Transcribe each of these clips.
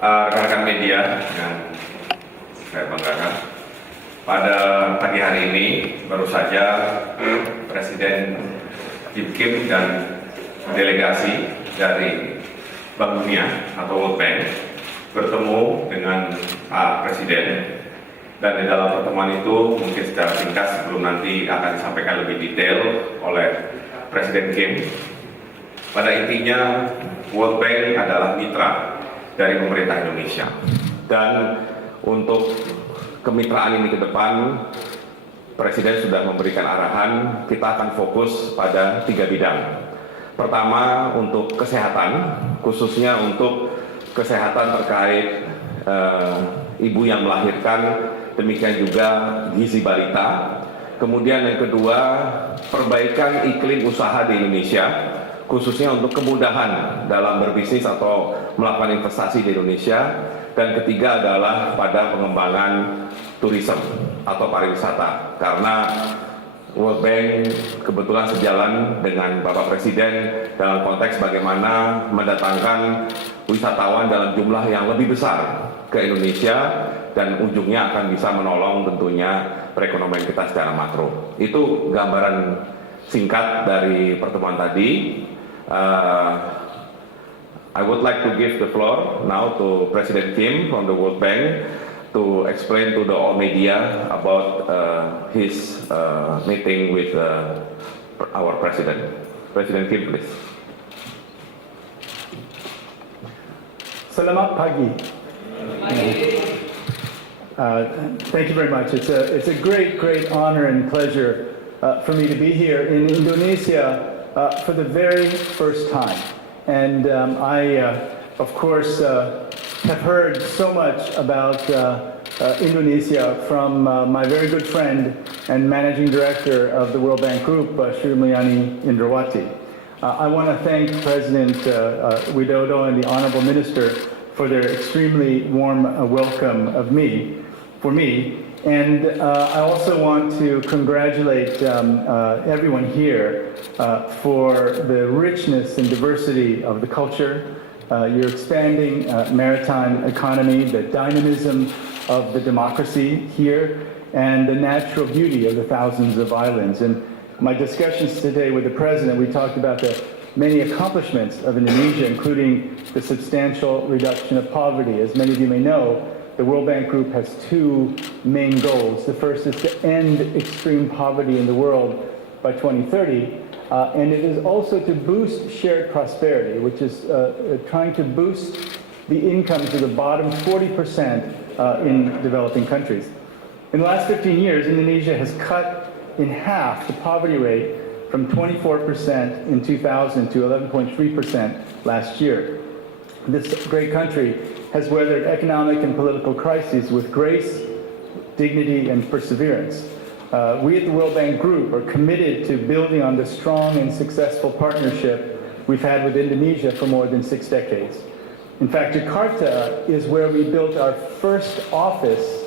rekan-rekan media yang saya banggakan, pada pagi hari ini baru saja Presiden Kim dan delegasi dari Bank Dunia atau World Bank bertemu dengan Pak Presiden, dan di dalam pertemuan itu mungkin secara singkat sebelum nanti akan disampaikan lebih detail oleh Presiden Kim. Pada intinya World Bank adalah mitra dari pemerintah Indonesia, dan untuk kemitraan ini ke depan Presiden sudah memberikan arahan, kita akan fokus pada 3 bidang. Pertama, untuk kesehatan, khususnya untuk kesehatan terkait ibu yang melahirkan, demikian juga gizi balita. Kemudian yang kedua, perbaikan iklim usaha di Indonesia, khususnya untuk kemudahan dalam berbisnis atau melakukan investasi di Indonesia. Dan ketiga adalah pada pengembangan turisme atau pariwisata, karena World Bank kebetulan sejalan dengan Bapak Presiden dalam konteks bagaimana mendatangkan wisatawan dalam jumlah yang lebih besar ke Indonesia, dan ujungnya akan bisa menolong tentunya perekonomian kita secara makro. Itu gambaran singkat dari pertemuan tadi. I would like to give the floor now to President Kim from the World Bank to explain to the all media about his meeting with our President. President Kim, please. Selamat pagi. Thank you very much. It's a great honor and pleasure for me to be here in Indonesia for the very first time. And I, of course, have heard so much about Indonesia from my very good friend and managing director of the World Bank Group, Sri Mulyani Indrawati. I want to thank President Widodo and the Honorable Minister for their extremely warm welcome for me. And I also want to congratulate everyone here for the richness and diversity of the culture, your expanding maritime economy, the dynamism of the democracy here, and the natural beauty of the thousands of islands. And my discussions today with the President, we talked about the many accomplishments of Indonesia, including the substantial reduction of poverty. As many of you may know, the World Bank Group has 2 main goals. The first is to end extreme poverty in the world by 2030, and it is also to boost shared prosperity, which is trying to boost the incomes of the bottom 40% in developing countries. In the last 15 years, Indonesia has cut in half the poverty rate from 24% in 2000 to 11.3% last year. This great country has weathered economic and political crises with grace, dignity, and perseverance. We at the World Bank Group are committed to building on the strong and successful partnership we've had with Indonesia for more than 6 decades. In fact, Jakarta is where we built our first office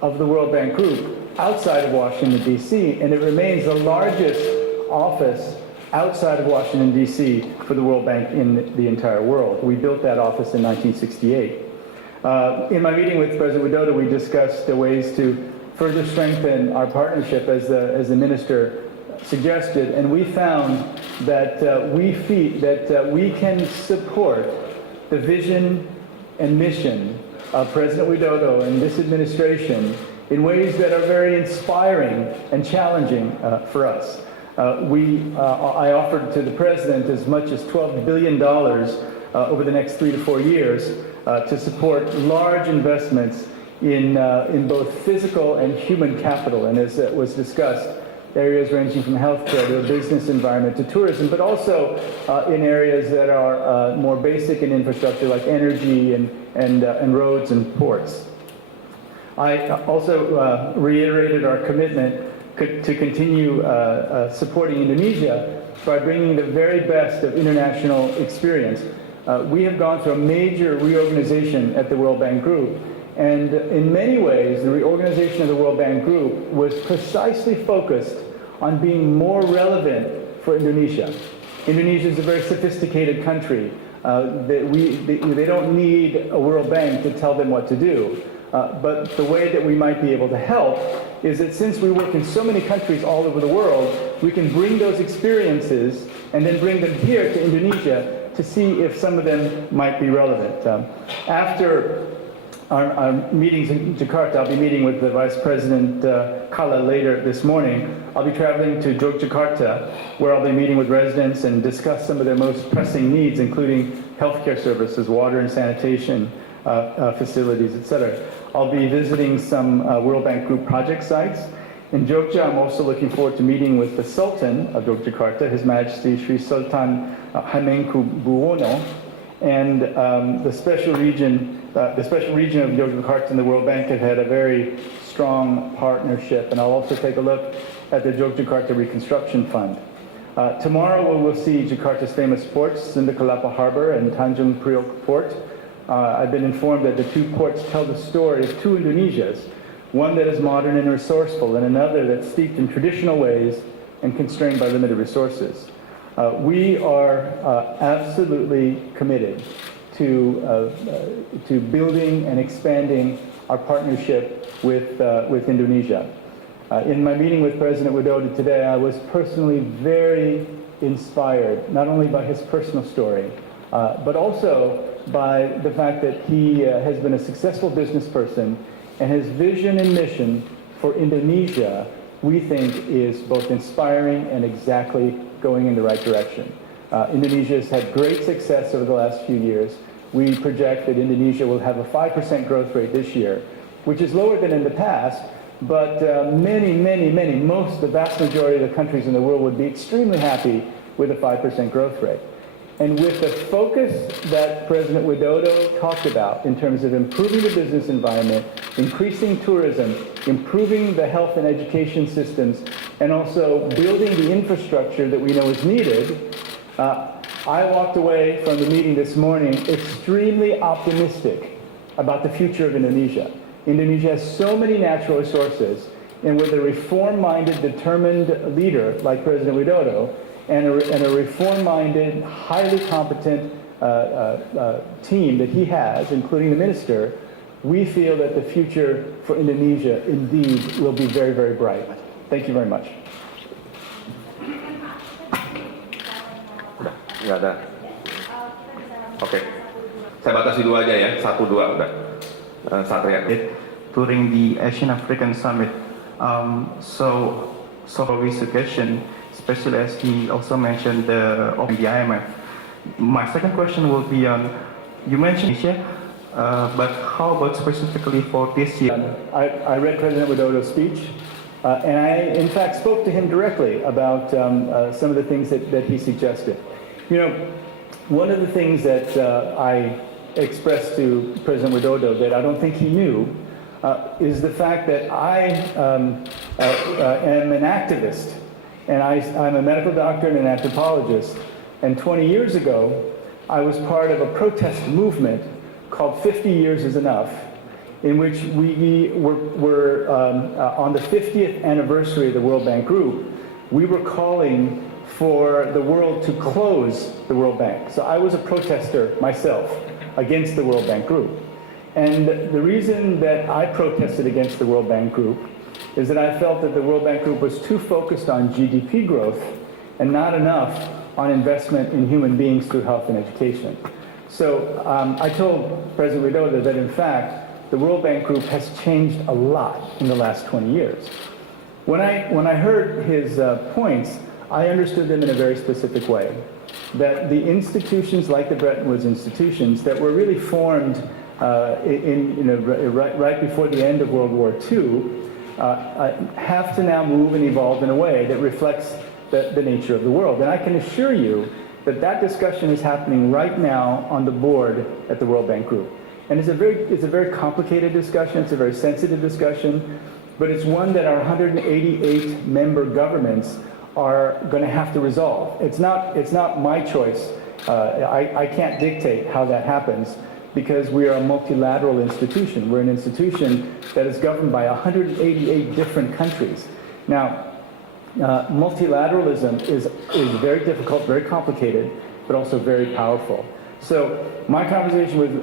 of the World Bank Group outside of Washington, D.C., and it remains the largest office outside of Washington, D.C. for the World Bank in the entire world. We built that office in 1968. In my meeting with President Widodo, we discussed the ways to further strengthen our partnership as the minister suggested, and we found that we can support the vision and mission of President Widodo and this administration in ways that are very inspiring and challenging for us. I offered to the President as much as $12 billion over the next 3 to 4 years to support large investments in both physical and human capital, and as was discussed, areas ranging from healthcare to a business environment to tourism, but also in areas that are more basic in infrastructure like energy and roads and ports. I also reiterated our commitment to continue supporting Indonesia by bringing the very best of international experience. We have gone through a major reorganization at the World Bank Group, and in many ways, the reorganization of the World Bank Group was precisely focused on being more relevant for Indonesia. Indonesia is a very sophisticated country They don't need a World Bank to tell them what to do. But the way that we might be able to help is that since we work in so many countries all over the world, we can bring those experiences and then bring them here to Indonesia to see if some of them might be relevant. After our meetings in Jakarta, I'll be meeting with the Vice President Kala later this morning. I'll be traveling to Yogyakarta, where I'll be meeting with residents and discuss some of their most pressing needs, including healthcare services, water and sanitation facilities, etc. I'll be visiting some World Bank Group project sites. In Jogja, I'm also looking forward to meeting with the Sultan of Yogyakarta, His Majesty Sri Sultan Hamengkubuwono, and the special region of Yogyakarta and the World Bank have had a very strong partnership, and I'll also take a look at the Yogyakarta Reconstruction Fund. Tomorrow we will see Jakarta's famous ports, Sunda Kelapa Harbor and Tanjung Priok Port. I've been informed that the two ports tell the story of two Indonesias, one that is modern and resourceful, and another that's steeped in traditional ways and constrained by limited resources. We are absolutely committed to building and expanding our partnership with Indonesia. In my meeting with President Widodo today, I was personally very inspired, not only by his personal story, but also by the fact that he has been a successful business person, and his vision and mission for Indonesia, we think, is both inspiring and exactly going in the right direction. Indonesia has had great success over the last few years. We project that Indonesia will have a 5% growth rate this year, which is lower than in the past, but the vast majority of the countries in the world would be extremely happy with a 5% growth rate. And with the focus that President Widodo talked about in terms of improving the business environment, increasing tourism, improving the health and education systems, and also building the infrastructure that we know is needed, I walked away from the meeting this morning extremely optimistic about the future of Indonesia. Indonesia has so many natural resources, and with a reform-minded, determined leader like President Widodo, and a reform-minded, highly competent team that he has, including the minister, we feel that the future for Indonesia indeed will be very, very bright. Thank you very much. Udah, nggak ada. Oke, saya batasi dua aja ya, 1-2 udah. Satria. During the Asian African Summit, so his suggestion, especially as he also mentioned the IMF. My second question will be on, you mentioned Asia, but how about specifically for this year? I read President Widodo's speech, and I, in fact, spoke to him directly about some of the things that he suggested. You know, one of the things that I expressed to President Widodo that I don't think he knew is the fact that I am an activist, and I'm a medical doctor and an anthropologist, and 20 years ago, I was part of a protest movement called 50 Years is Enough, in which we were on the 50th anniversary of the World Bank Group, we were calling for the world to close the World Bank. So I was a protester myself against the World Bank Group. And the reason that I protested against the World Bank Group is that I felt that the World Bank Group was too focused on GDP growth and not enough on investment in human beings through health and education. So I told President Widodo that in fact, the World Bank Group has changed a lot in the last 20 years. When I heard his points, I understood them in a very specific way. That the institutions like the Bretton Woods institutions that were really formed right before the end of World War II have to now move and evolve in a way that reflects the nature of the world. And I can assure you that that discussion is happening right now on the board at the World Bank Group. And it's a very complicated discussion, it's a very sensitive discussion, but it's one that our 188 member governments are going to have to resolve. It's not my choice. I can't dictate how that happens because we are a multilateral institution. We're an institution that is governed by 188 different countries. Now, multilateralism is very difficult, very complicated, but also very powerful. So my conversation with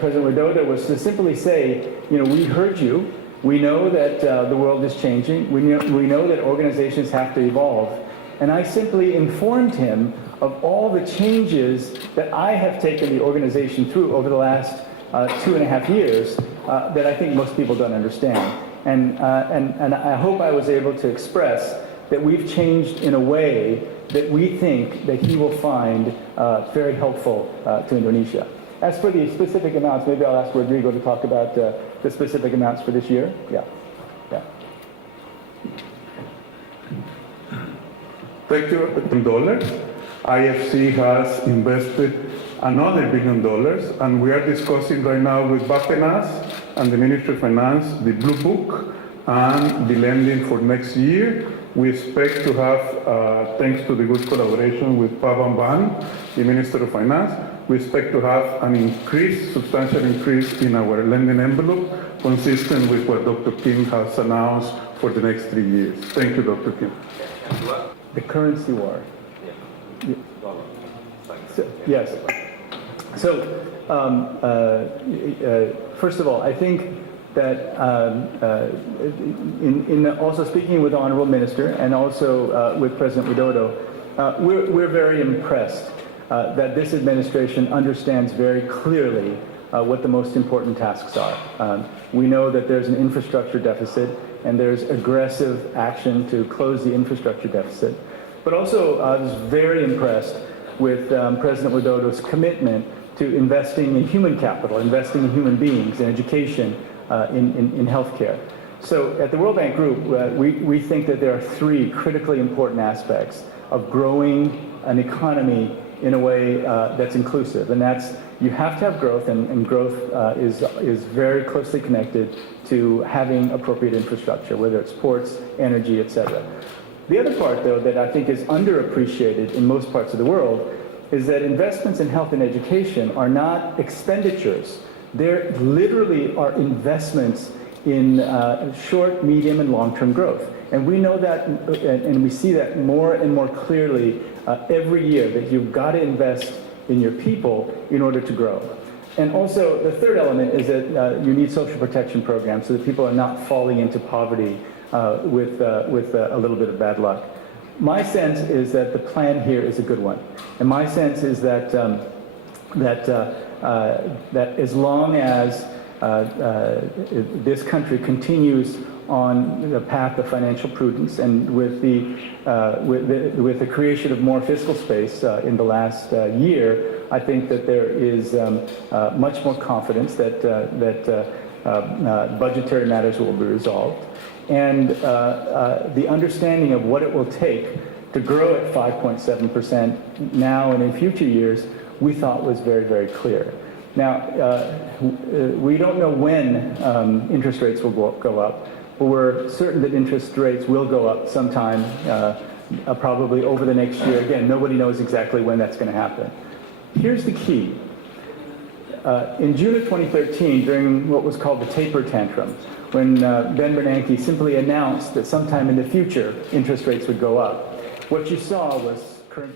President Widodo was to simply say, we heard you. We know that the world is changing. We know that organizations have to evolve. And I simply informed him of all the changes that I have taken the organization through over the last 2.5 years that I think most people don't understand. And I hope I was able to express that we've changed in a way that we think that he will find very helpful to Indonesia. As for the specific amounts, maybe I'll ask Rodrigo to talk about the specific amounts for this year. Yeah. Thank you, $1 billion. IFC has invested another $1 billion, and we are discussing right now with Bapenas and the Ministry of Finance the Blue Book and the lending for next year. We expect to have, thanks to the good collaboration with Pak Bambang, the Minister of Finance, we expect to have an increase, substantial increase in our lending envelope, consistent with what Dr. Kim has announced for the next 3 years. Thank you, Dr. Kim. The currency war. Yes. So, first of all, I think that in also speaking with the Honorable Minister and also with President Widodo, we're very impressed that this administration understands very clearly what the most important tasks are. We know that there's an infrastructure deficit and there's aggressive action to close the infrastructure deficit. But also, I was very impressed with President Widodo's commitment to investing in human capital, investing in human beings, in education, in healthcare. So at the World Bank Group, we think that there are 3 critically important aspects of growing an economy in a way that's inclusive. And that's, you have to have growth, and growth is very closely connected to having appropriate infrastructure, whether it's ports, energy, etc. The other part, though, that I think is underappreciated in most parts of the world is that investments in health and education are not expenditures. There literally are investments in short, medium, and long-term growth. And we know that, and we see that more and more clearly every year, that you've got to invest in your people in order to grow. And also, the third element is that you need social protection programs so that people are not falling into poverty with a little bit of bad luck. My sense is that the plan here is a good one. And my sense is that that as long as this country continues on the path of financial prudence, and with the creation of more fiscal space in the last year, I think that there is much more confidence that budgetary matters will be resolved, and the understanding of what it will take to grow at 5.7% now and in future years, we thought was very, very clear. Now, we don't know when interest rates will go up, but we're certain that interest rates will go up sometime, probably over the next year. Again, nobody knows exactly when that's going to happen. Here's the key. In June of 2013, during what was called the taper tantrum, when Ben Bernanke simply announced that sometime in the future interest rates would go up, what you saw was current